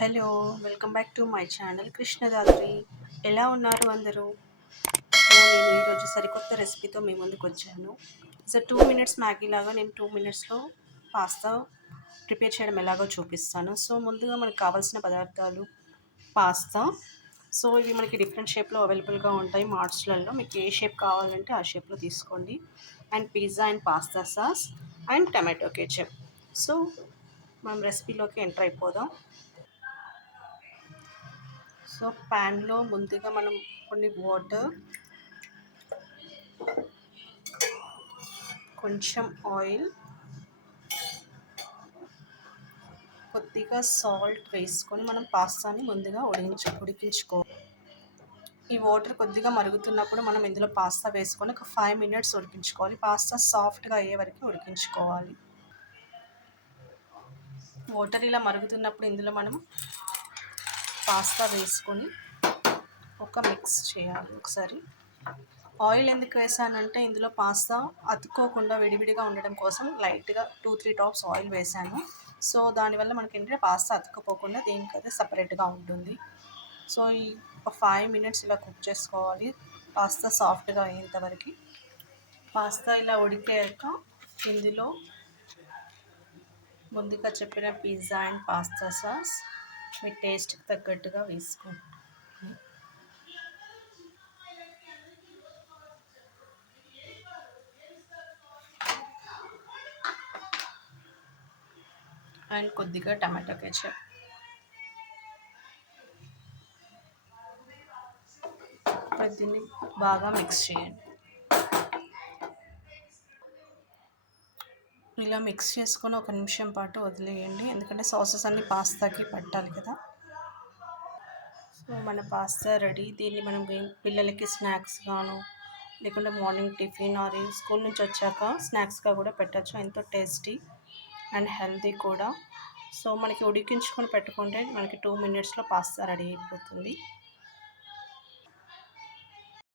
Hello welcome back to my channel Krishnadatri ఎలా ఉన్నారు అందరూ? సో నేను ఈరోజు సరికొత్త రెసిపీతో మీ ముందుకు వచ్చాను. సో టూ మినిట్స్ మ్యాగీ లాగా నేను టూ మినిట్స్లో పాస్తా ప్రిపేర్ చేయడం ఎలాగో చూపిస్తాను. సో ముందుగా మనకు కావాల్సిన పదార్థాలు పాస్తా. సో ఇవి మనకి డిఫరెంట్ షేప్లో అవైలబుల్గా ఉంటాయి. మార్ట్స్లలో మీకు ఏ షేప్ కావాలంటే ఆ షేప్లో తీసుకోండి. And pizza and pasta sauce and tomato ketchup so మనం రెసిపీలోకి ఎంటర్ అయిపోదాం. సో ప్యాన్లో ముందుగా మనం కొన్ని వాటర్ కొంచెం ఆయిల్ కొద్దిగా సాల్ట్ వేసుకొని మనం పాస్తాని ముందుగా ఉడికించు ఉడికించుకో ఈ వాటర్ కొద్దిగా మరుగుతున్నప్పుడు మనం ఇందులో పాస్తా వేసుకొని ఒక ఫైవ్ మినిట్స్ ఉడికించుకోవాలి. పాస్తా సాఫ్ట్గా అయ్యే వరకు ఉడికించుకోవాలి. వాటర్ ఇలా మరుగుతున్నప్పుడు ఇందులో మనం పాస్తా వేసుకొని ఒక మిక్స్ చేయాలి ఒకసారి. ఆయిల్ ఎందుకు వేసానంటే ఇందులో పాస్తా అతుక్కోకుండా విడివిడిగా ఉండడం కోసం లైట్గా టూ త్రీ టాప్స్ ఆయిల్ వేసాను. సో దానివల్ల మనకి ఏంటంటే పాస్తా అతుక్కుపోకుండా దేనికైతే సపరేట్గా ఉంటుంది. సో ఈ ఒక ఫైవ్ మినిట్స్ ఇలా కుక్ చేసుకోవాలి. పాస్తా సాఫ్ట్గా అయ్యేంతవరకు పాస్తా ఇలా ఉడికాక ఇందులో ముందుగా చెప్పిన పిజ్జా అండ్ పాస్తా సాస్. మీ టేస్ట్కి తగ్గట్టుగా వేసుకోండి అండ్ కొద్దిగా టమాటో కెచప్. దీన్ని బాగా మిక్స్ చేయండి. ఇలా మిక్స్ చేసుకొని ఒక నిమిషం పాటు వదిలేయండి. ఎందుకంటే సాసెస్ అన్ని పాస్తాకి పట్టాలి కదా. సో మన పాస్తా రెడీ. దీన్ని మనం పిల్లలకి స్నాక్స్ గాను లేకుంటే మార్నింగ్ టిఫిన్ ఆర్ స్కూల్ నుంచి వచ్చాక స్నాక్స్గా కూడా పెట్టచ్చు. ఎంతో టేస్టీ అండ్ హెల్తీ కూడా. సో మనకి ఉడికించుకొని పెట్టుకుంటే మనకి టూ మినిట్స్లో పాస్తా రెడీ అయిపోతుంది.